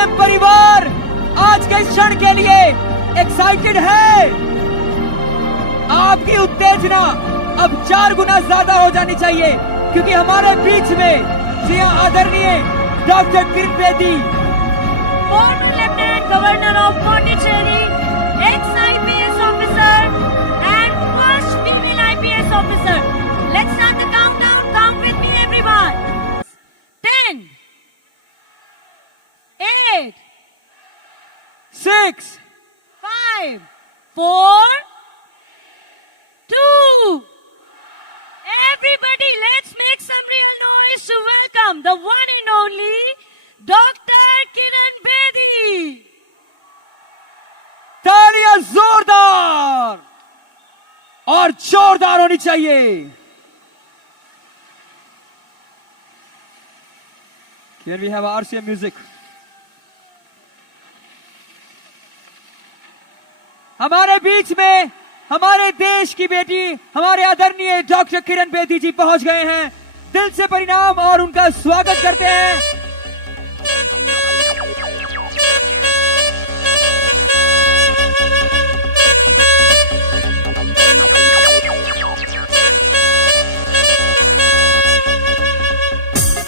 RCM परिवार आज के क्षण के लिए एक्साइटेड है। आपकी उत्तेजना अब 4 गुना ज्यादा हो जानी चाहिए, क्योंकि हमारे बीच में जी आदरणीय doctor Kiran Bedi, former Lieutenant Governor of Pondicherry, ex-IPS officer and first female IPS officer. Let's start the countdown. Count with me, everyone. 10, 8, 6, 5, 4, 2. Everybody, let's make some real noise to welcome the one and only Dr. Kiran Bedi. तालियां जोरदार और जोरदार होनी चाहिए। Can we have RCM music? हमारे बीच में हमारे देश की बेटी, हमारे आदरणीय डॉक्टर किरण बेदी जी पहुंच गए हैं। दिल से परिणाम और उनका स्वागत करते हैं।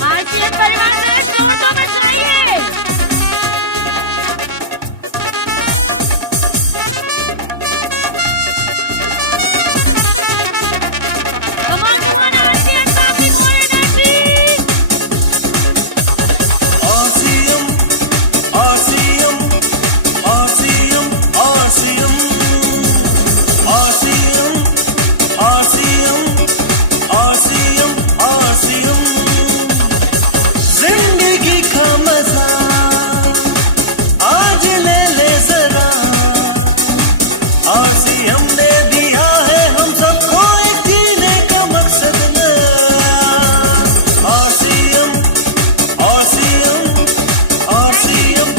आरसीएम परिवार से शोर तो मचाइए। Come on, RCM family, more energy. RCM, RCM, RCM, RCM, RCM, RCM, RCM, जिंदगी का मजा आज ले ले जरा। RCM ने दिया है हम सबको एक जीने का मकसद नया। RCM, RCM, RCM,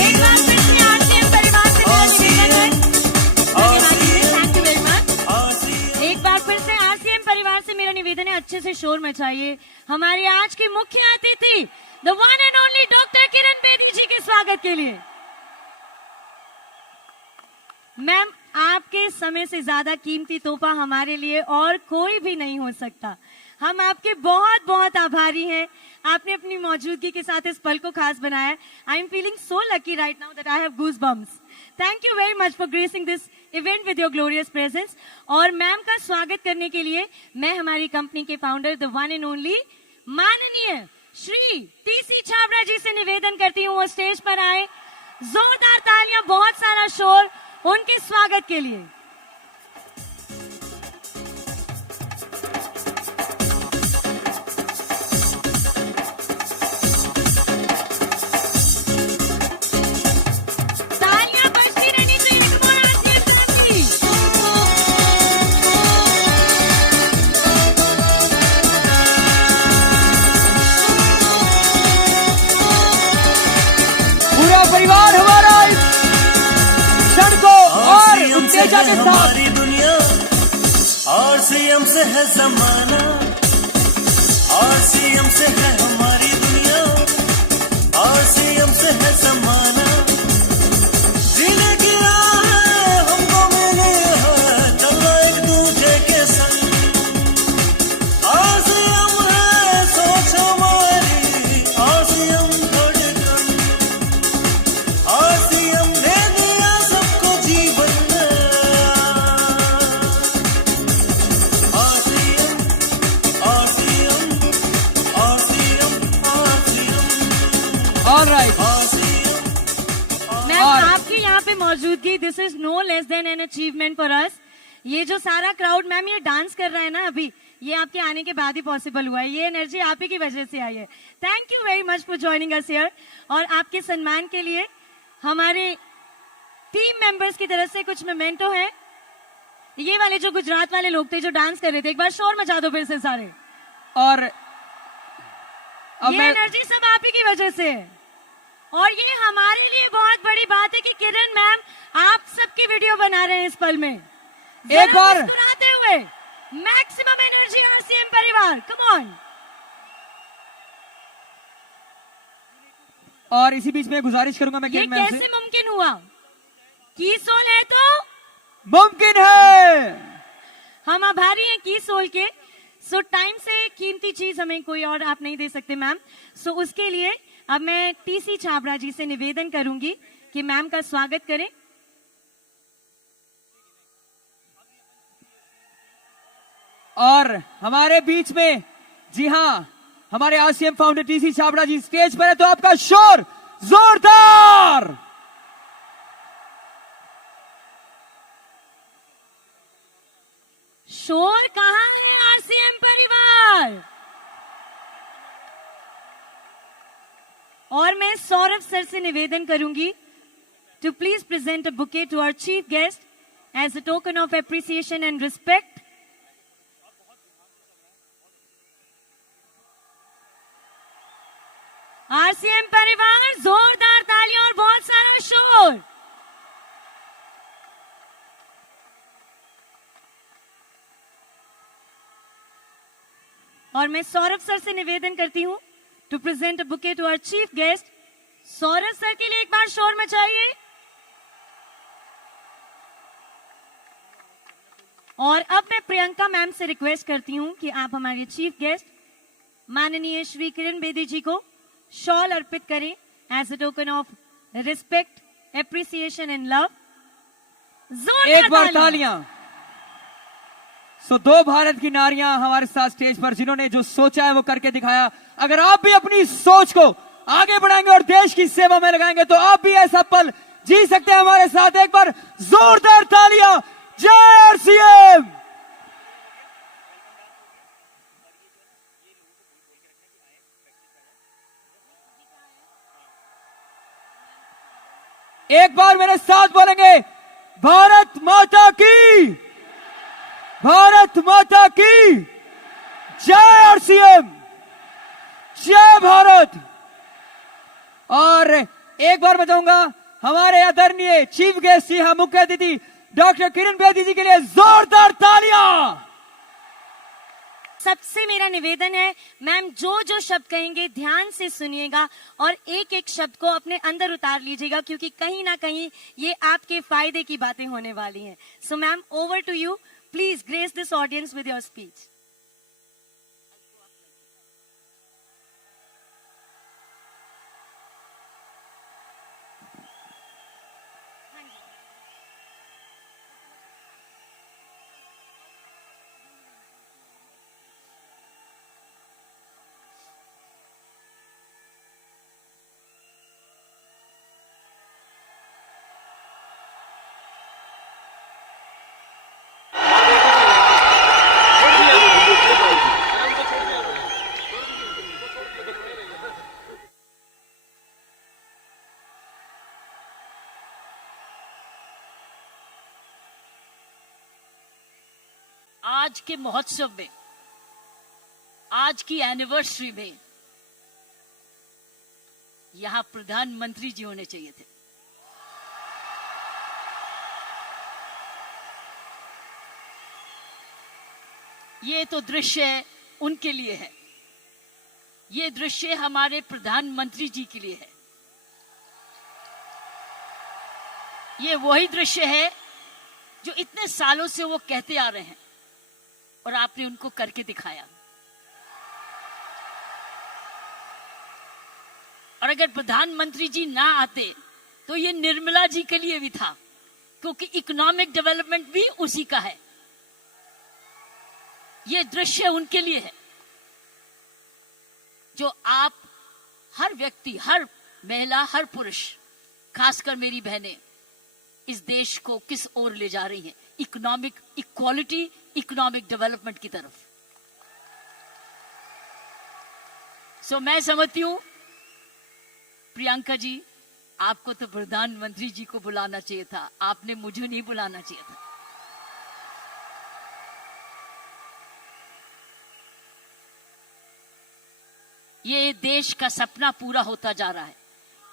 एक बार फिर से आरसीएम परिवार से मेरा निवेदन है। Thank you very much. RCM। एक बार फिर से आरसीएम परिवार से मेरा निवेदन है, अच्छे से शोर मचाइए हमारी आज की मुख्य अतिथि the one and only doctor Kiran Bedi ji के स्वागत के लिए। मैम, आपके समय से ज्यादा कीमती तोहफा हमारे लिए और कोई भी नहीं हो सकता। हम आपके बहुत बहुत आभारी हैं। आपने अपनी मौजूदगी के साथ इस पल को खास बनाया। I am feeling so lucky right now that I have goosebumps. Thank you very much for gracing this event with your glorious presence. और मैम का स्वागत करने के लिए मैं हमारी कंपनी के founder the one and only माननीय श्री टीसी छाबड़ा जी से निवेदन करती हूँ वो स्टेज पर आए। जोरदार तालियां, बहुत सारा शोर उनके स्वागत के लिए। तालियां बजती रहनी चाहिए। Come on, RCM family. पूरा परिवार हमारा इस क्षण को और उत्तेजना के साथ हमारी दुनिया, RCM से है जमाना। RCM से है हमारी दुनिया, RCM से है जमाना। जीने की राह है हमको मिली है, चलो एक दूजे के संग। RCM है सोच हमारी, RCM धड़कन। RCM ने दिया सबको जीवन नया। RCM, RCM, RCM, RCM, alright. Ma'am, और- आपकी यहाँ पे मौजूदगी this is no less than an achievement for us. ये जो सारा क्राउड मैम ये डांस कर रहा है ना अभी, ये आपके आने के बाद ही पॉसिबल हुआ है। ये एनर्जी आप ही की वजह से आई है। Thank you very much for joining us here. और आपके सम्मान के लिए हमारे टीम मेंबर्स की तरफ से कुछ मोमेंटो है। ये वाले जो गुजरात वाले लोग थे जो डांस कर रहे थे, एक बार शोर मचा दो फिर से सारे। और अब ये मैं एनर्जी सब आप ही की वजह से है। और ये हमारे लिए बहुत बड़ी बात है कि किरण मैम आप सबकी वीडियो बना रहे हैं इस पल में। एक बार मुस्कुराते हुए मैक्सिमम एनर्जी आरसीएम परिवार, कम ऑन। और इसी बीच में गुजारिश करूंगा मैं ये किरण मैम कैसे से, मुमकिन हुआ? की सोल है तो मुमकिन है। हम आभारी हैं की सोल के। सो टाइम से कीमती चीज हमें कोई और आप नहीं दे सकते मैम। सो उसके लिए अब मैं टीसी छाबड़ा जी से निवेदन करूंगी कि मैम का स्वागत करें। और हमारे बीच में, जी हाँ, हमारे आरसीएम फाउंडर टीसी छाबड़ा जी स्टेज पर है, तो आपका शोर जोरदार। शोर कहाँ है आरसीएम परिवार? और मैं सौरभ सर से निवेदन करूंगी to please present a bouquet to our chief guest as a token of appreciation and respect. RCM परिवार, जोरदार तालियां और बहुत सारा शोर। और मैं सौरभ सर से निवेदन करती हूं to present a bouquet to our chief guest. Saurabh sir के लिए एक बार शोर मचाइए। और अब मैं प्रियंका मैम से रिक्वेस्ट करती हूं कि आप हमारे चीफ गेस्ट माननीय श्री किरण बेदी जी को शॉल अर्पित करें as a token of respect, appreciation and love. एक बार तालियां। सो दो भारत की नारियां हमारे साथ स्टेज पर, जिन्होंने जो सोचा है वो करके दिखाया। अगर आप भी अपनी सोच को आगे बढ़ाएंगे और देश की सेवा में लगाएंगे तो आप भी ऐसा पल जी सकते हैं हमारे साथ। एक बार जोरदार तालियां। जय आरसीएम। एक बार मेरे साथ बोलेंगे, भारत माता की, भारत माता की जय। आरसीएम, जय भारत। और एक बार मैं चाहूंगा हमारे आदरणीय चीफ गेस्ट जी, हाँ, मुख्य अतिथि डॉक्टर किरण बेदी जी के लिए जोरदार तालियां। सबसे मेरा निवेदन है मैम, जो जो शब्द कहेंगे ध्यान से सुनिएगा और एक एक शब्द को अपने अंदर उतार लीजिएगा, क्योंकि कहीं ना कहीं ये आपके फायदे की बातें होने वाली हैं। So ma'am, over to you. Please grace this audience with your speech. आज के महोत्सव में, आज की एनिवर्सरी में यहां प्रधानमंत्री जी होने चाहिए थे। ये तो दृश्य उनके लिए है, ये दृश्य हमारे प्रधानमंत्री जी के लिए है। ये वही दृश्य है जो इतने सालों से वो कहते आ रहे हैं और आपने उनको करके दिखाया। और अगर प्रधानमंत्री जी ना आते तो ये निर्मला जी के लिए भी था, क्योंकि इकोनॉमिक डेवलपमेंट भी उसी का है। ये दृश्य उनके लिए है जो आप, हर व्यक्ति, हर महिला, हर पुरुष, खासकर मेरी बहनें, इस देश को किस ओर ले जा रही हैं, इकोनॉमिक इक्वालिटी, इकोनॉमिक डेवलपमेंट की तरफ। सो मैं समझती हूं प्रियंका जी, आपको तो प्रधानमंत्री जी को बुलाना चाहिए था, आपने मुझे नहीं बुलाना चाहिए था। ये देश का सपना पूरा होता जा रहा है।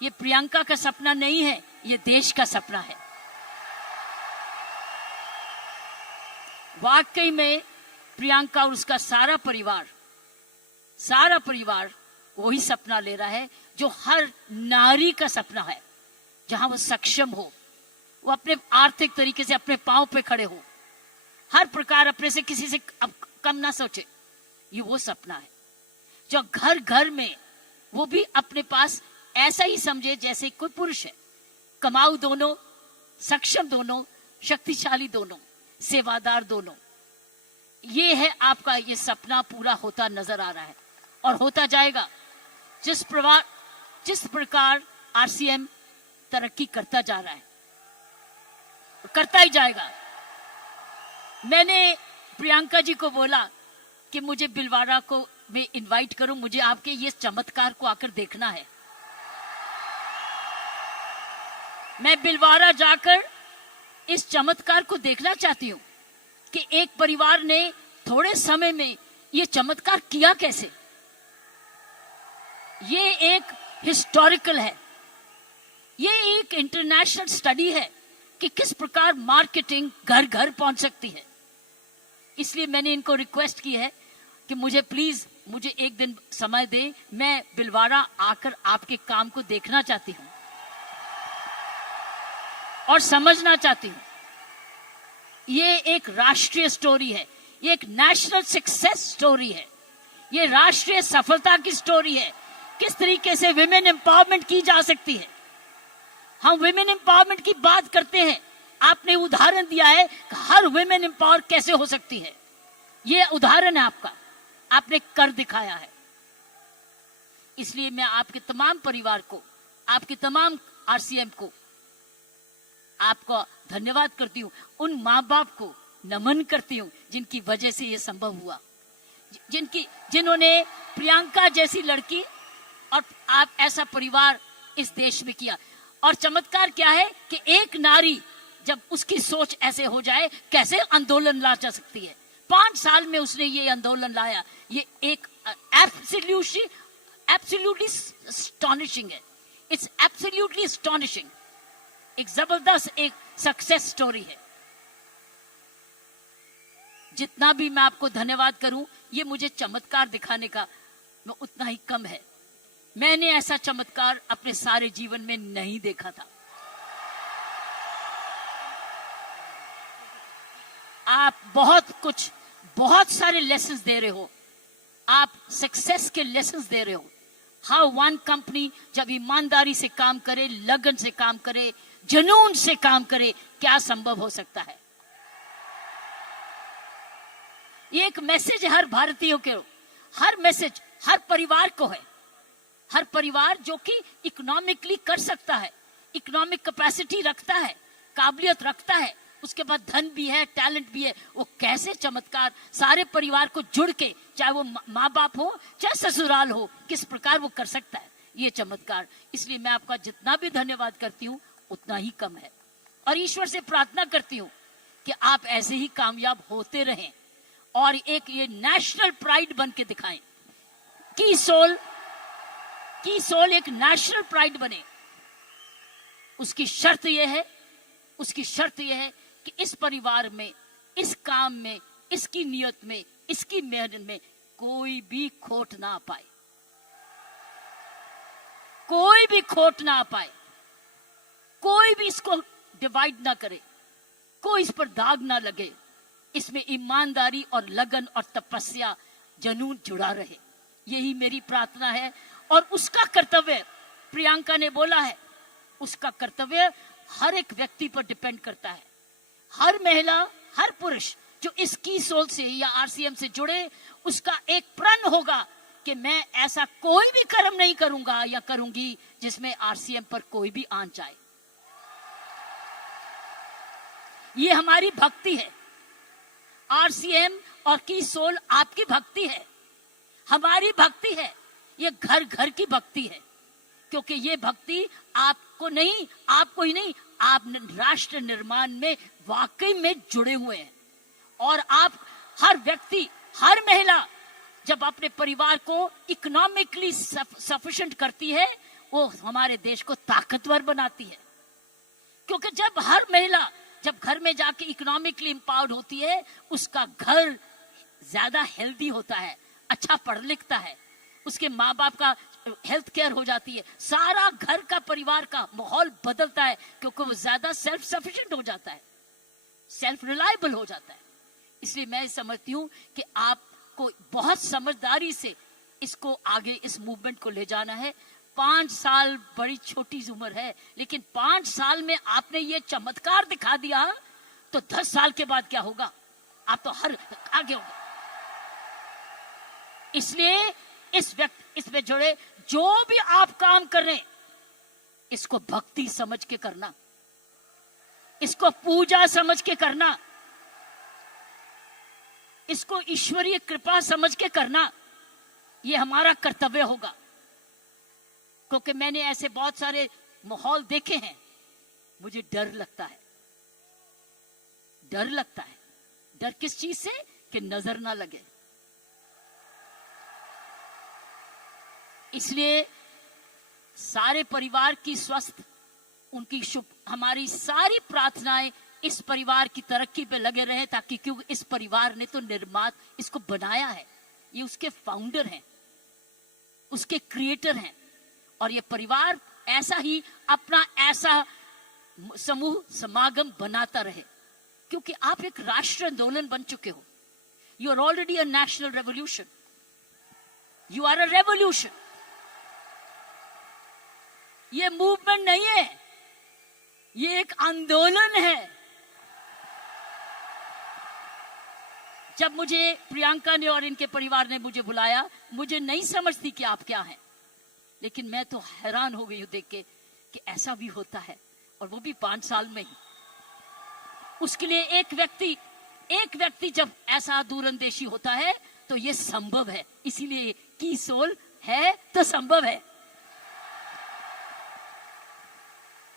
ये प्रियंका का सपना नहीं है, ये देश का सपना है। वाकई में प्रियंका और उसका सारा परिवार वही सपना ले रहा है जो हर नारी का सपना है, जहां वो सक्षम हो, वो अपने आर्थिक तरीके से अपने पांव पे खड़े हो, हर प्रकार अपने से किसी से कम ना सोचे। ये वो सपना है जो घर घर में वो भी अपने पास ऐसा ही समझे जैसे कोई पुरुष है। कमाऊ दोनों, सक्षम दोनों, शक्तिशाली दोनों, सेवादार दोनों। ये है आपका ये सपना पूरा होता नजर आ रहा है और होता जाएगा। जिस प्रकार आरसीएम तरक्की करता जा रहा है, करता ही जाएगा। मैंने प्रियंका जी को बोला कि मुझे बिलवाड़ा को मैं इनवाइट करूं, मुझे आपके ये चमत्कार को आकर देखना है। मैं बिलवाड़ा जाकर इस चमत्कार को देखना चाहती हूं कि एक परिवार ने थोड़े समय में ये चमत्कार किया कैसे। ये एक हिस्टोरिकल है, ये एक इंटरनेशनल स्टडी है कि किस प्रकार मार्केटिंग घर घर पहुंच सकती है। इसलिए मैंने इनको रिक्वेस्ट की है कि मुझे एक दिन समय दे, मैं बिलवाड़ा आकर आपके काम को देखना चाहती हूं और समझना चाहती हूं। ये एक राष्ट्रीय स्टोरी है, ये एक नेशनल सक्सेस स्टोरी है, ये राष्ट्रीय सफलता की स्टोरी है। किस तरीके से विमेन एम्पावरमेंट की जा सकती है। हम विमेन एम्पावरमेंट की बात करते हैं, आपने उदाहरण दिया है कि हर विमेन एम्पावर कैसे हो सकती है। ये उदाहरण है आपका, आपने कर दिखाया है। इसलिए मैं आपके तमाम परिवार को, आपके तमाम आरसीएम को, आपको धन्यवाद करती हूं। उन माँ बाप को नमन करती हूं जिनकी वजह से यह संभव हुआ, जिन्होंने प्रियंका जैसी लड़की और आप ऐसा परिवार इस देश में किया। और चमत्कार क्या है कि एक नारी जब उसकी सोच ऐसे हो जाए, कैसे आंदोलन ला जा सकती है। 5 साल में उसने ये आंदोलन लाया। ये एक एब्सोल्युटली एस्टॉनिशिंग है। It's absolutely astonishing. एक जबरदस्त एक सक्सेस स्टोरी है। जितना भी मैं आपको धन्यवाद करूं, ये मुझे चमत्कार दिखाने का उतना ही कम है। मैंने ऐसा चमत्कार अपने सारे जीवन में नहीं देखा था। आप बहुत सारे लेसन्स दे रहे हो, आप सक्सेस के लेसन्स दे रहे हो। हाउ वन कंपनी जब ईमानदारी से काम करे, लगन से काम करे, जुनून से काम करे, क्या संभव हो सकता है। ये एक मैसेज हर भारतीयों के, हर मैसेज हर परिवार को है। हर परिवार जो कि इकोनॉमिकली कर सकता है, इकोनॉमिक कैपेसिटी रखता है, काबिलियत रखता है, उसके बाद धन भी है, टैलेंट भी है, वो कैसे चमत्कार सारे परिवार को जुड़ के, चाहे वो माँ बाप हो चाहे ससुराल हो, किस प्रकार वो कर सकता है ये चमत्कार। इसलिए मैं आपका जितना भी धन्यवाद करती हूँ उतना ही कम है। और ईश्वर से प्रार्थना करती हूँ कि आप ऐसे ही कामयाब होते रहें और एक ये नेशनल प्राइड बन के दिखाएं। की सोल एक नेशनल प्राइड बने। उसकी शर्त यह है कि इस परिवार में, इस काम में, इसकी नियत में, इसकी मेहनत में कोई भी खोट ना पाए, कोई भी खोट ना पाए, कोई भी इसको डिवाइड ना करे, कोई इस पर दाग ना लगे। इसमें ईमानदारी और लगन और तपस्या, जुनून जुड़ा रहे। यही मेरी प्रार्थना है। और उसका कर्तव्य, प्रियंका ने बोला है, उसका कर्तव्य हर एक व्यक्ति पर डिपेंड करता है। हर महिला, हर पुरुष जो इस की सोल से या आरसीएम से जुड़े, उसका एक प्रण होगा कि मैं ऐसा कोई भी कर्म नहीं करूंगा या करूंगी जिसमें आरसीएम पर कोई भी आंच आए। ये हमारी भक्ति है। आरसीएम और की सोल आपकी भक्ति है, हमारी भक्ति है। ये घर घर की भक्ति है, क्योंकि ये भक्ति आपको ही नहीं, आप राष्ट्र निर्माण में वाकई में जुड़े हुए हैं। और आप हर व्यक्ति, हर महिला जब अपने परिवार को इकोनॉमिकली सफिशिएंट करती है, वो हमारे देश को ताकतवर बनाती है। क्योंकि जब हर महिला जब घर में जाके इकोनॉमिकली एम्पावर्ड होती है, उसका घर ज्यादा हेल्दी होता है, अच्छा पढ़ लिखता है, उसके माँ बाप का हेल्थ केयर हो जाती है, सारा घर का परिवार का माहौल बदलता है, क्योंकि वो ज्यादा सेल्फ सफिशिएंट हो जाता है, सेल्फ रिलायबल हो जाता है। इसलिए मैं समझती हूं कि आपको बहुत समझदारी से इसको आगे, इस मूवमेंट को ले जाना है। 5 साल बड़ी छोटी उम्र है, लेकिन 5 साल में आपने ये चमत्कार दिखा दिया, तो 10 साल के बाद क्या होगा? आप तो हर आगे होंगे। इसलिए इसमें जुड़े जो भी आप काम कर रहे हैं, इसको भक्ति समझ के करना, इसको पूजा समझ के करना, इसको ईश्वरीय कृपा समझ के करना, ये हमारा कर्तव्य होगा। क्योंकि मैंने ऐसे बहुत सारे माहौल देखे हैं, मुझे डर लगता है। डर लगता है। डर किस चीज से? कि नजर ना लगे। इसलिए सारे परिवार की स्वस्थ, उनकी शुभ, हमारी सारी प्रार्थनाएं इस परिवार की तरक्की पे लगे रहे, ताकि क्योंकि इस परिवार ने तो निर्माण इसको बनाया है, ये उसके फाउंडर हैं, उसके क्रिएटर हैं, और ये परिवार ऐसा ही अपना ऐसा समूह समागम बनाता रहे, क्योंकि आप एक राष्ट्र आंदोलन बन चुके हो। You are already a national revolution, you are a revolution. ये मूवमेंट नहीं है, ये एक आंदोलन है। जब मुझे प्रियंका ने और इनके परिवार ने मुझे बुलाया, मुझे नहीं समझती कि आप क्या हैं, लेकिन मैं तो हैरान हो गई हूं देख के कि ऐसा भी होता है, और वो भी 5 साल में ही। उसके लिए एक व्यक्ति जब ऐसा दूरंदेशी होता है तो ये संभव है। इसीलिए की सोल है तो संभव है।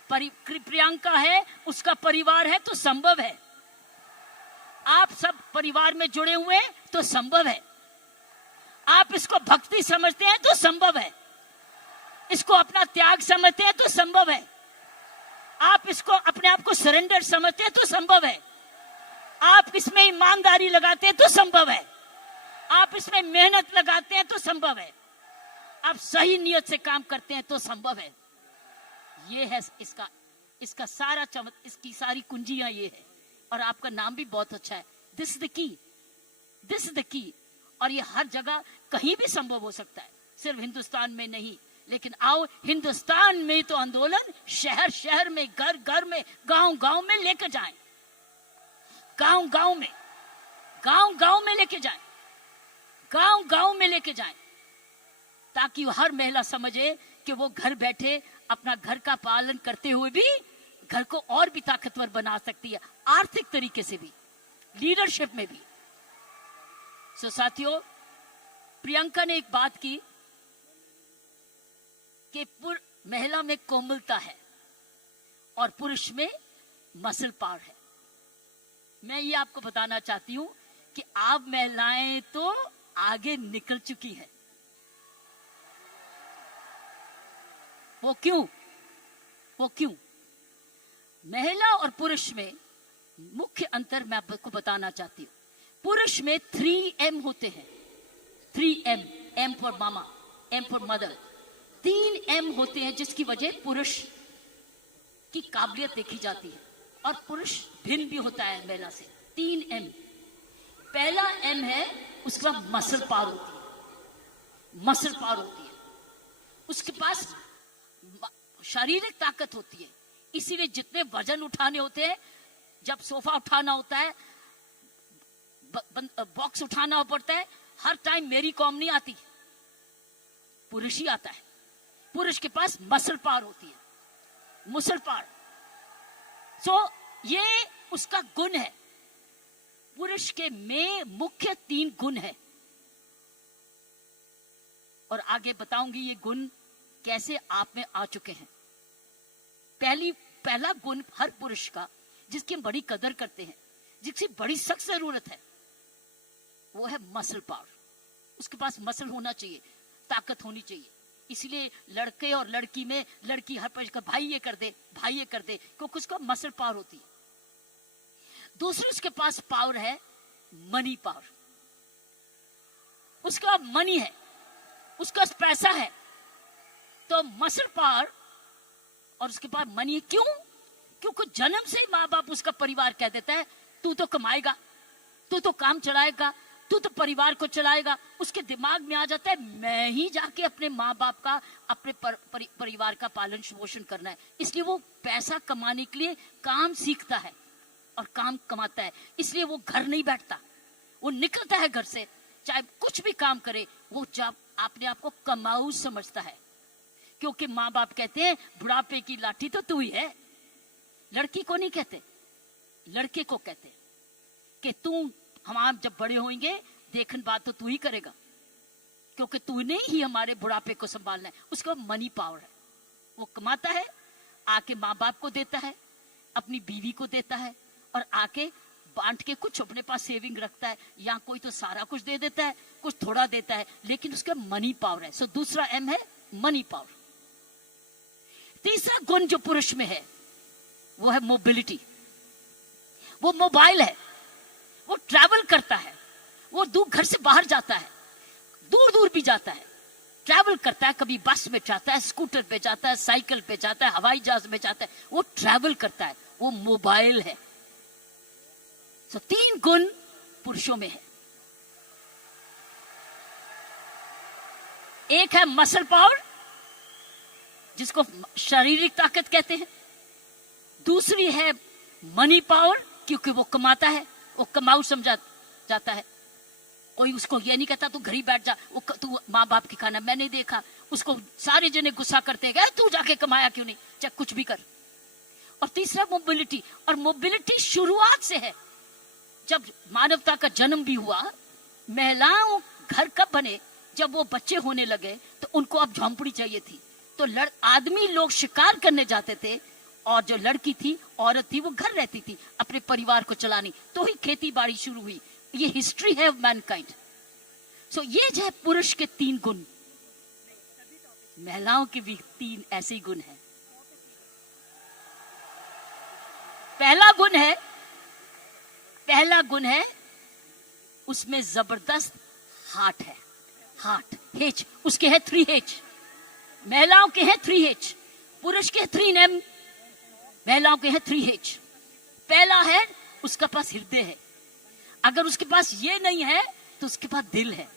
प्रियंका है, उसका परिवार है तो संभव है। आप सब परिवार में जुड़े हुए तो संभव है। आप इसको भक्ति समझते हैं तो संभव है। इसको अपना त्याग समझते हैं तो संभव है। आप इसको अपने आप को सरेंडर समझते हैं तो संभव है। आप इसमें ईमानदारी लगाते हैं तो संभव है। आप इसमें मेहनत लगाते हैं तो संभव है। आप सही नियत से काम करते हैं तो संभव है। ये है इसका सारा इसकी सारी कुंजियां ये है। और आपका नाम भी बहुत अच्छा है, this is the key, this is the key. और ये हर जगह कहीं भी संभव हो सकता है, सिर्फ हिंदुस्तान में नहीं। लेकिन आओ, हिंदुस्तान में तो आंदोलन शहर शहर में, घर घर में, गांव गांव में लेकर जाएं, गांव गांव में लेके जाएं, गांव गांव में लेके जाएं, ताकि हर महिला समझे कि वो घर बैठे अपना घर का पालन करते हुए भी घर को और भी ताकतवर बना सकती है, आर्थिक तरीके से भी, लीडरशिप में भी। सो साथियों, प्रियंका ने एक बात की कि महिला में कोमलता है और पुरुष में मसल पावर है। मैं ये आपको बताना चाहती हूं कि आप महिलाएं तो आगे निकल चुकी हैं। वो क्यों? महिला और पुरुष में मुख्य अंतर मैं आपको बताना चाहती हूं। पुरुष में 3M होते हैं, 3M, M for mama, M for mother. 3M होते हैं, जिसकी वजह पुरुष की काबिलियत देखी जाती है, और पुरुष भिन्न भी होता है महिला से। 3M। पहला M है, उसके बाद मसल पावर होती है, मसल पावर होती है। उसके पास शारीरिक ताकत होती है। इसीलिए जितने वजन उठाने होते हैं, जब सोफा उठाना होता है, बॉक्स उठाना पड़ता है, हर टाइम मेरी कॉम नहीं आती, पुरुष ही आता है। पुरुष के पास मसल पावर होती है, मसल पावर। सो ये उसका गुण है। पुरुष के में मुख्य 3 गुण है, और आगे बताऊंगी ये गुण कैसे आप में आ चुके हैं। पहला गुण हर पुरुष का, जिसकी हम बड़ी कदर करते हैं, जिसकी बड़ी सख्त जरूरत है, वो है मसल पावर। उसके पास मसल होना चाहिए, ताकत होनी चाहिए। इसलिए लड़के और लड़की में, लड़की हर पर भाई ये कर दे, भाई ये कर दे, क्योंकि उसका मसल पावर होती है। दूसरे उसके पास पावर है मनी पावर। उसका मनी है, उसका पैसा है, तो मसल पावर और उसके बाद मनी। क्यों? क्योंकि जन्म से ही माँ बाप उसका परिवार कह देता है तू तो कमाएगा, तू तो काम चलाएगा, तू तो परिवार को चलाएगा। उसके दिमाग में आ जाता है मैं ही जाके अपने माँ बाप का, अपने परिवार का पालन पोषण करना है। इसलिए वो पैसा कमाने के लिए काम सीखता है और काम कमाता है। इसलिए वो घर नहीं बैठता, वो निकलता है घर से, चाहे कुछ भी काम करे, वो जब अपने आप को कमाऊ समझता है। क्योंकि माँ बाप कहते हैं बुढ़ापे की लाठी तो तू ही है। लड़की को नहीं कहते, लड़के को कहते कि तू, हम जब बड़े होंगे देखन बात तो तू ही करेगा, क्योंकि तूने ही हमारे बुढ़ापे को संभालना है। उसका मनी पावर है, वो कमाता है, आके माँ बाप को देता है, अपनी बीवी को देता है, और आके बांट के कुछ अपने पास सेविंग रखता है, या कोई तो सारा कुछ दे देता है, कुछ थोड़ा देता है, लेकिन उसका मनी पावर है। सो दूसरा एम है मनी पावर। तीसरा गुण जो पुरुष में है वो है मोबिलिटी। वो मोबाइल है, वो ट्रैवल करता है, वो दूर घर से बाहर जाता है, दूर दूर भी जाता है, ट्रैवल करता है। कभी बस में जाता है, स्कूटर पे जाता है, साइकिल पे जाता है, हवाई जहाज में जाता है, वो ट्रैवल करता है, वो मोबाइल है। तो 3 गुण पुरुषों में है। एक है मसल पावर, जिसको शारीरिक ताकत कहते हैं। दूसरी है मनी पावर, क्योंकि वो कमाता है, वो कमाऊ समझा जाता है। कोई उसको ये नहीं कहता तू घर ही बैठ जा, तू माँ बाप की खाना। मैंने देखा उसको सारे जने गुस्सा करते गए तू जाके कमाया क्यों नहीं, चाहे कुछ भी कर। और तीसरा मोबिलिटी, और मोबिलिटी शुरुआत से है। जब मानवता का जन्म भी हुआ, महिलाओं घर कब बने, जब वो बच्चे होने लगे तो उनको अब झोंपड़ी चाहिए थी। तो आदमी लोग शिकार करने जाते थे, और जो लड़की थी, औरत थी, वो घर रहती थी अपने परिवार को चलानी। तो ही खेती बाड़ी शुरू हुई। ये हिस्ट्री है ऑफ मैनकाइंड। सो ये जो है पुरुष के 3 गुण, महिलाओं के भी 3 ऐसे गुण हैं। पहला गुण है उसमें जबरदस्त हार्ट है। हार्ट, हेच, उसके है 3 हेच। महिलाओं के हैं 3 हेच, पुरुष के 3 एम, महिलाओं के हैं 3 हेच। पहला है उसका पास हृदय है। अगर उसके पास ये नहीं है तो उसके पास दिल है,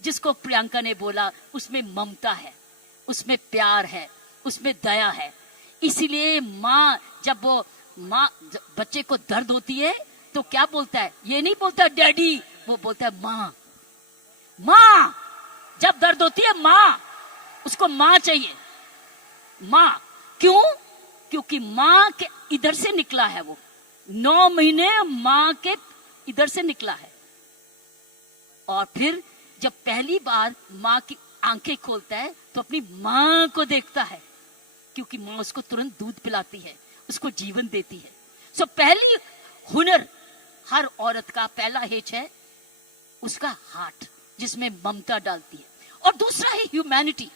जिसको प्रियंका ने बोला उसमें ममता है, उसमें प्यार है, उसमें दया है। इसीलिए जब बच्चे को दर्द होती है तो क्या बोलता है? ये नहीं बोलता डैडी, वो बोलता है माँ। माँ जब दर्द होती है, माँ, उसको माँ चाहिए। माँ क्यों? क्योंकि माँ के इधर से निकला है, वो 9 महीने माँ के इधर से निकला है। और फिर जब पहली बार माँ की आंखें खोलता है तो अपनी माँ को देखता है, क्योंकि माँ उसको तुरंत दूध पिलाती है, उसको जीवन देती है। सो पहली हुनर हर औरत का पहला हेच है उसका हार्ट, जिसमें ममता डालती है। और दूसरा है ह्यूमैनिटी,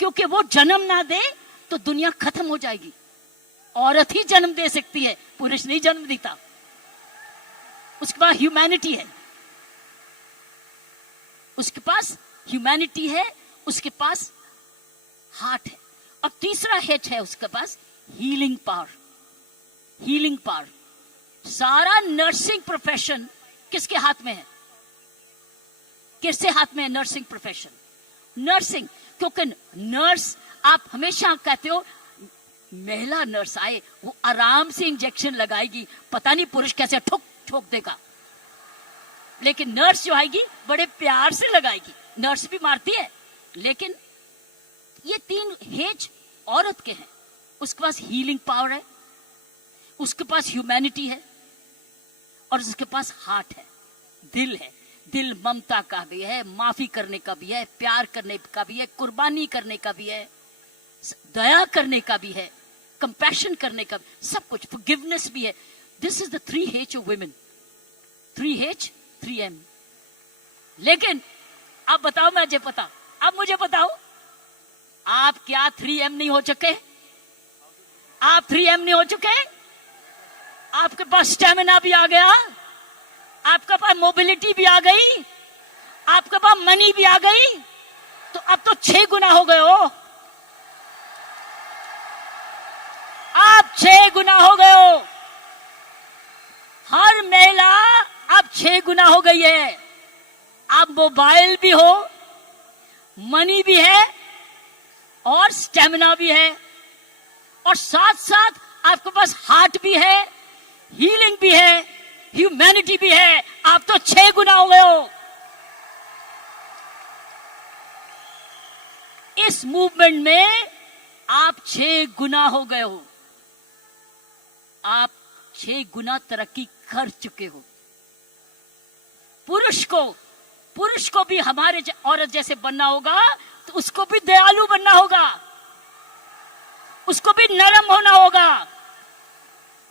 क्योंकि वो जन्म ना दे तो दुनिया खत्म हो जाएगी। औरत ही जन्म दे सकती है, पुरुष नहीं जन्म देता। उसके पास ह्यूमैनिटी है, उसके पास ह्यूमैनिटी है, उसके पास हार्ट है। और तीसरा हेच है उसके पास हीलिंग पावर। हीलिंग पावर, सारा नर्सिंग प्रोफेशन किसके हाथ में है? किसके हाथ में है नर्सिंग प्रोफेशन? नर्सिंग, क्योंकि नर्स, आप हमेशा कहते हो महिला नर्स आए, वो आराम से इंजेक्शन लगाएगी, पता नहीं पुरुष कैसे ठोक ठोक देगा, लेकिन नर्स जो आएगी बड़े प्यार से लगाएगी। नर्स भी मारती है, लेकिन ये 3 हेज औरत के हैं। उसके पास हीलिंग पावर है, उसके पास ह्यूमैनिटी है, और उसके पास हार्ट है, दिल है। दिल ममता का भी है, माफी करने का भी है, प्यार करने का भी है, कुर्बानी करने का भी है, दया करने का भी है, कंपैशन करने का, सब कुछ, फॉरगिवनेस भी है। This is the 3 H of women. 3 H 3 M। लेकिन अब बताओ, मुझे बताओ, आप क्या 3 M नहीं हो चुके? आप 3 M नहीं हो चुके? आपके पास स्टेमिना भी आ गया, आपके पास मोबिलिटी भी आ गई, आपके पास मनी भी आ गई, तो अब तो 6 गुना हो गए हो। गुना हो गए हो। हर महिला अब 6 गुना हो गई है। अब मोबाइल भी हो, मनी भी है और स्टेमिना भी है, और साथ साथ आपके पास हार्ट भी है, हीलिंग भी है, ह्यूमैनिटी भी है। आप तो 6 गुना हो गए हो। इस मूवमेंट में आप 6 गुना हो गए हो। आप 6 गुना तरक्की कर चुके हो। पुरुष को भी हमारे औरत जैसे बनना होगा, तो उसको भी दयालु बनना होगा, उसको भी नरम होना होगा,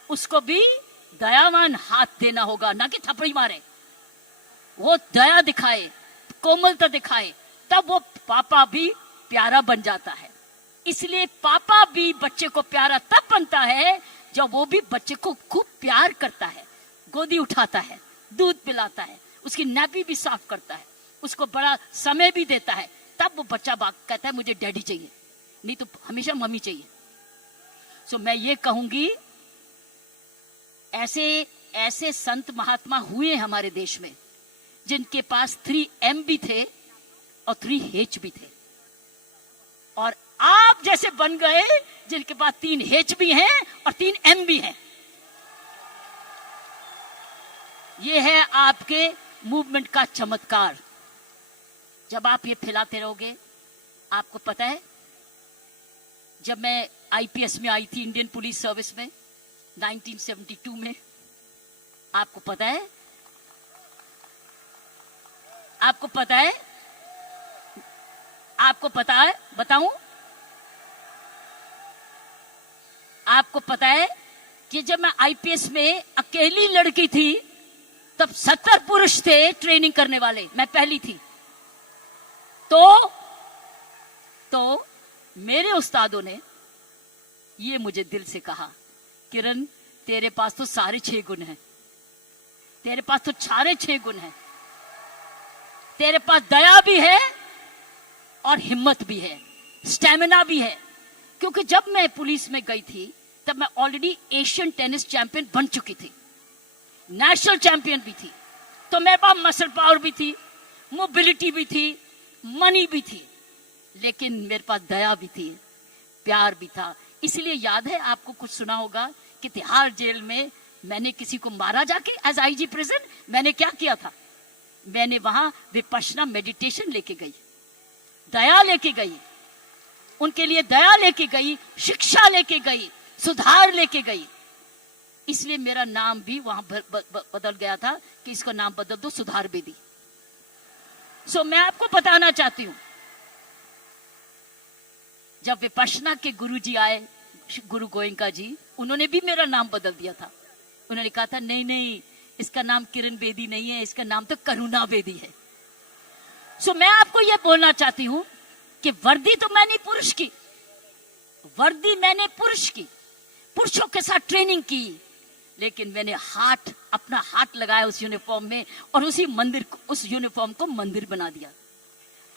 उसको भी दयावान हाथ देना होगा, ना कि थप्पड़ी मारे। वो दया दिखाए, कोमलता दिखाए, तब वो पापा भी प्यारा बन जाता है। इसलिए पापा भी बच्चे को प्यारा तब बनता है जब वो भी बच्चे को खूब प्यार करता है, गोदी उठाता है, दूध पिलाता है, उसकी नैपी भी साफ करता है, उसको बड़ा समय भी देता है। तब वो बच्चा कहता है मुझे डैडी चाहिए, नहीं तो हमेशा मम्मी चाहिए। सो मैं ये कहूंगी, ऐसे संत महात्मा हुए हमारे देश में जिनके पास 3M भी थे और 3H भी थे, और आप जैसे बन गए जिनके पास 3H भी हैं और 3M भी हैं। ये है आपके मूवमेंट का चमत्कार। जब आप ये फैलाते रहोगे, आपको पता है, जब मैं IPS में आई थी, इंडियन पुलिस सर्विस में 1972 में, आपको पता है, आपको पता है, आपको पता है, बताऊं, आपको पता है कि जब मैं IPS में अकेली लड़की थी, तब 70 पुरुष थे ट्रेनिंग करने वाले, मैं पहली थी। तो मेरे उस्तादों ने ये मुझे दिल से कहा, किरण तेरे पास तो सारे 6 गुण हैं, तेरे पास तो सारे 6 गुण हैं, तेरे पास दया भी है और हिम्मत भी है, स्टेमिना भी है। क्योंकि जब मैं पुलिस में गई थी तब मैं ऑलरेडी एशियन टेनिस चैंपियन बन चुकी थी, नेशनल चैंपियन भी थी, तो मेरे पास मसल पावर भी थी, मोबिलिटी भी थी, मनी भी थी, लेकिन मेरे पास दया भी थी, प्यार भी था। इसलिए याद है आपको, कुछ सुना होगा कि तिहाड़ जेल में मैंने किसी को मारा जाके, एज IG प्रेजेंट मैंने क्या किया था, मैंने वहां विपश्यना मेडिटेशन लेके गई, दया लेके गई, उनके लिए दया लेके गई, शिक्षा लेके गई, सुधार लेके गई। इसलिए मेरा नाम भी वहां बदल गया था कि इसका नाम बदल दो, सुधार बेदी। सो मैं आपको बताना चाहती हूं, जब विपश्यना के गुरुजी आए, गुरु गोयंका जी, उन्होंने भी मेरा नाम बदल दिया था। उन्होंने कहा था नहीं, इसका नाम किरण बेदी नहीं है, इसका नाम तो करुणा बेदी है। सो मैं आपको यह बोलना चाहती हूं कि वर्दी तो मैंने पुरुष की, वर्दी मैंने पुरुष की, पुरुषों के साथ ट्रेनिंग की, लेकिन मैंने अपना हाथ लगाया उस यूनिफॉर्म में, और उस यूनिफॉर्म को मंदिर बना दिया,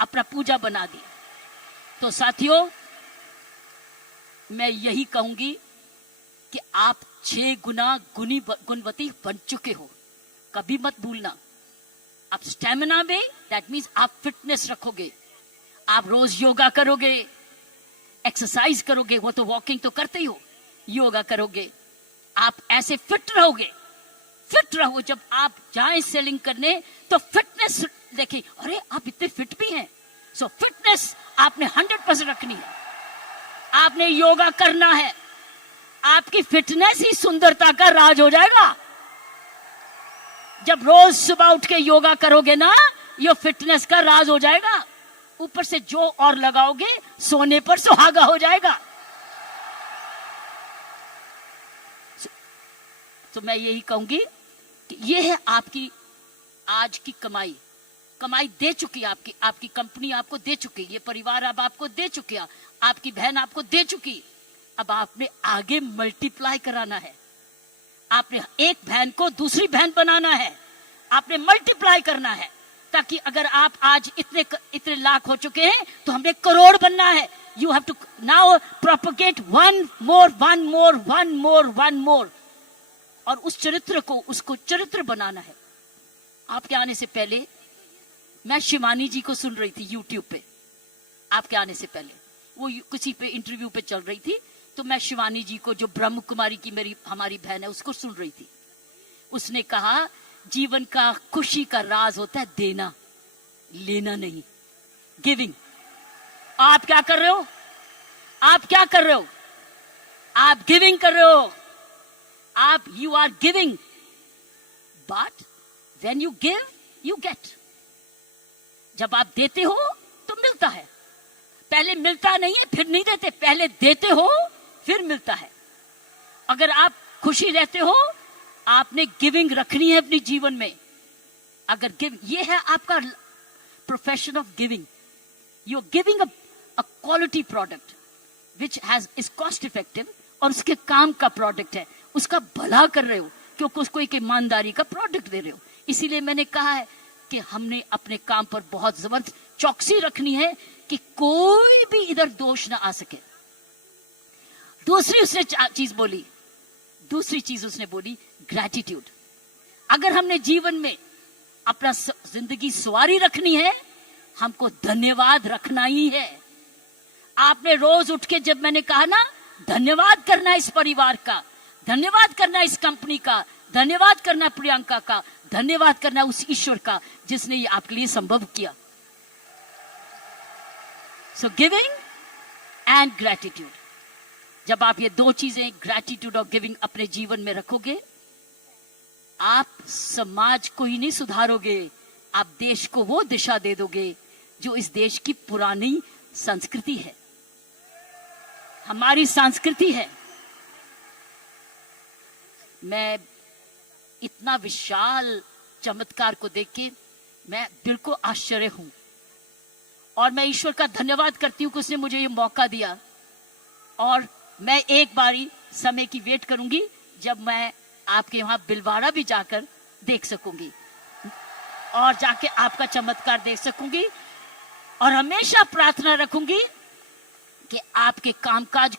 अपना पूजा बना दिया। तो साथियों, मैं यही कहूंगी कि आप 6 गुना गुणवती बन चुके हो, कभी मत भूलना। आप स्टेमिना में, दैट मीन्स आप फिटनेस रखोगे, आप रोज योगा करोगे, एक्सरसाइज करोगे, वो तो वॉकिंग तो करते ही हो, योगा करोगे, आप ऐसे फिट रहोगे। फिट रहो, जब आप जाएं सेलिंग करने तो फिटनेस देखें, अरे आप इतने फिट भी हैं। सो फिटनेस आपने 100% रखनी है, आपने योगा करना है, आपकी फिटनेस ही सुंदरता का राज हो जाएगा। जब रोज सुबह उठ के योगा करोगे ना, ये फिटनेस का राज हो जाएगा। ऊपर से जो और लगाओगे, सोने पर सुहागा हो जाएगा। तो मैं यही कहूंगी कि ये है आपकी आज की कमाई दे चुकी है, आपकी कंपनी आपको दे चुकी, ये परिवार अब आपको दे चुकी, आपकी बहन आपको दे चुकी। अब आपने आगे मल्टीप्लाई कराना है, आपने एक बहन को दूसरी बहन बनाना है, आपने मल्टीप्लाई करना है, ताकि अगर आप आज इतने लाख हो चुके हैं तो हमें करोड़ बनना है, You have to now propagate one more. और उस चरित्र को, उसको चरित्र बनाना है। आपके आने से पहले मैं शिवानी जी को सुन रही थी यूट्यूब पे। आपके आने से पहले वो किसी पे इंटरव्यू पे चल रही थी, तो मैं शिवानी जी को, जो ब्रह्म कुमारी की हमारी बहन है, उसको सुन रही थी। उसने कहा जीवन का खुशी का राज होता है देना, लेना नहीं, गिविंग। आप क्या कर रहे हो? आप क्या कर रहे हो? आप गिविंग कर रहे हो। आप you are giving, but when you give you get. जब आप देते हो तो मिलता है। पहले मिलता नहीं है फिर नहीं देते, पहले देते हो फिर मिलता है। अगर आप खुशी रहते हो, आपने गिविंग रखनी है अपने जीवन में। अगर ये है आपका profession of giving. You are giving a quality product which is cost effective, और उसके काम का प्रोडक्ट है, उसका भला कर रहे हो, क्योंकि उसको एक ईमानदारी का प्रोडक्ट दे रहे हो। इसीलिए मैंने कहा है कि हमने अपने काम पर बहुत जबरदस्त चौकसी रखनी है कि कोई भी इधर दोष ना आ सके। दूसरी चीज उसने बोली ग्रैटिट्यूड। अगर हमने जीवन में अपना जिंदगी सवारी रखनी है, हमको धन्यवाद रखना ही है। आपने रोज उठ के, जब मैंने कहा ना, धन्यवाद करना इस परिवार का, धन्यवाद करना इस कंपनी का, धन्यवाद करना प्रियंका का, धन्यवाद करना उस ईश्वर का जिसने ये आपके लिए संभव किया। सो गिविंग एंड ग्रैटिट्यूड, जब आप ये दो चीजें, ग्रैटिट्यूड और गिविंग, अपने जीवन में रखोगे, आप समाज को ही नहीं सुधारोगे, आप देश को वो दिशा दे दोगे जो इस देश की पुरानी संस्कृति है, हमारी संस्कृति है। मैं इतना विशाल चमत्कार को देख के मैं दिल को आश्चर्य हूं, और मैं ईश्वर का धन्यवाद करती हूं कि उसने मुझे ये मौका दिया। और मैं एक बारी समय की वेट करूंगी जब मैं आपके वहां बिलवाड़ा भी जाकर देख सकूंगी, और जाके आपका चमत्कार देख सकूंगी। और हमेशा प्रार्थना रखूंगी कि आपके कामकाज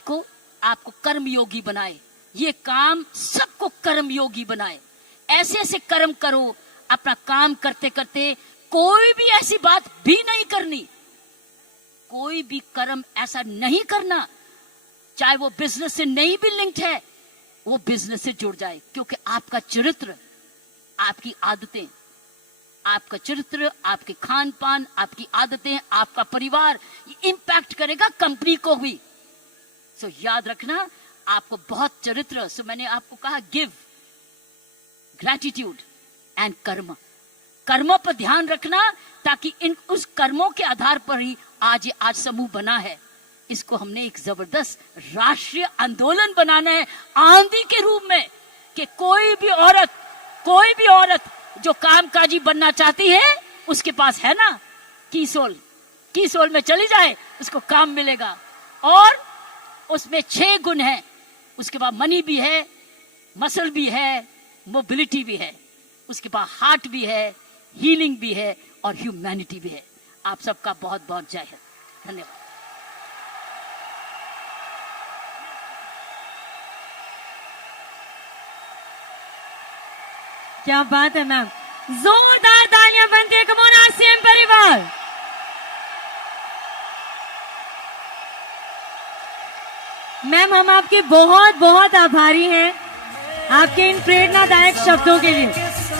को आपको कर्मयोगी बनाए, ये काम सबको कर्मयोगी बनाए। ऐसे ऐसे कर्म करो, अपना काम करते करते कोई भी ऐसी बात भी नहीं करनी, कोई भी कर्म ऐसा नहीं करना, चाहे वो बिजनेस से नहीं भी लिंक्ड है, वो बिजनेस से जुड़ जाए। क्योंकि आपका चरित्र, आपकी आदतें, आपका चरित्र, आपके खान पान, आपकी आदतें, आपका परिवार, ये इंपैक्ट करेगा कंपनी को भी। सो याद रखना, आपको बहुत चरित्र। सो मैंने आपको कहा गिव, ग्रैटिट्यूड एंड कर्म। कर्मों पर ध्यान रखना, ताकि उस कर्मों के आधार पर ही आज समूह बना है। इसको हमने एक जबरदस्त राष्ट्रीय आंदोलन बनाना है, आंधी के रूप में, कि कोई भी औरत जो कामकाजी बनना चाहती है, उसके पास है ना कीसोल में चली जाए, उसको काम मिलेगा। और उसमें 6 गुण हैं। उसके बाद मनी भी है, मसल भी है, मोबिलिटी भी है, उसके बाद हार्ट भी है, हीलिंग भी है, और ह्यूमैनिटी भी है। आप सबका बहुत बहुत जय हिंद, धन्यवाद। क्या बात है मैम, जोरदार तालियां बनती है। कम ऑन आरसीएम परिवार। मैम, हम आपके बहुत बहुत आभारी हैं आपके इन प्रेरणादायक शब्दों के लिए।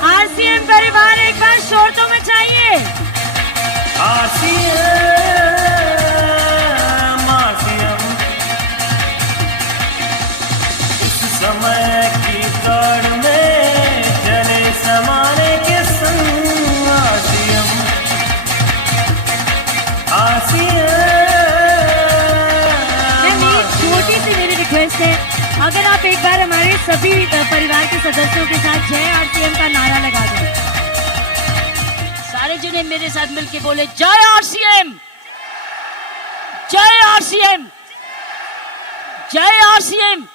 आरसीएम परिवार एक बार शोर तो मचाइए। आरसीएम, इस समय की दौड़ में चले समाने के संग। आरसीएम, छोटी सी मेरी रिक्वेस्ट है, अगर आप एक बार हमारे सभी परिवार के सदस्यों के साथ जय आरसीएम का नारा लगा दें। सारे जने मेरे साथ मिलके बोले, जय आरसीएम, जय आरसीएम, जय आरसीएम,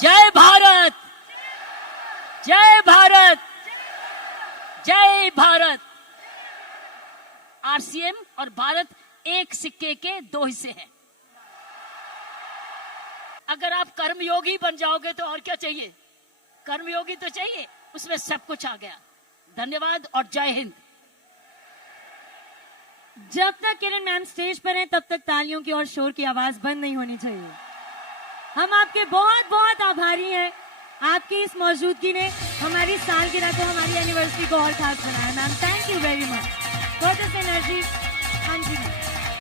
जय भारत, जय भारत, जय भारत। आरसीएम और भारत एक सिक्के के दो हिस्से हैं। अगर आप कर्मयोगी बन जाओगे तो और क्या चाहिए? कर्मयोगी तो चाहिए, उसमें सब कुछ आ गया। धन्यवाद और जय हिंद। जब तक किरण मैम स्टेज पर हैं तब तक तालियों की और शोर की आवाज बंद नहीं होनी चाहिए। हम आपके बहुत बहुत आभारी हैं। आपकी इस मौजूदगी ने हमारी सालगिरह को, हमारी एनिवर्सरी को और खास बनाया। Ma'am thank you very much for this energy. हाँ जी मैम।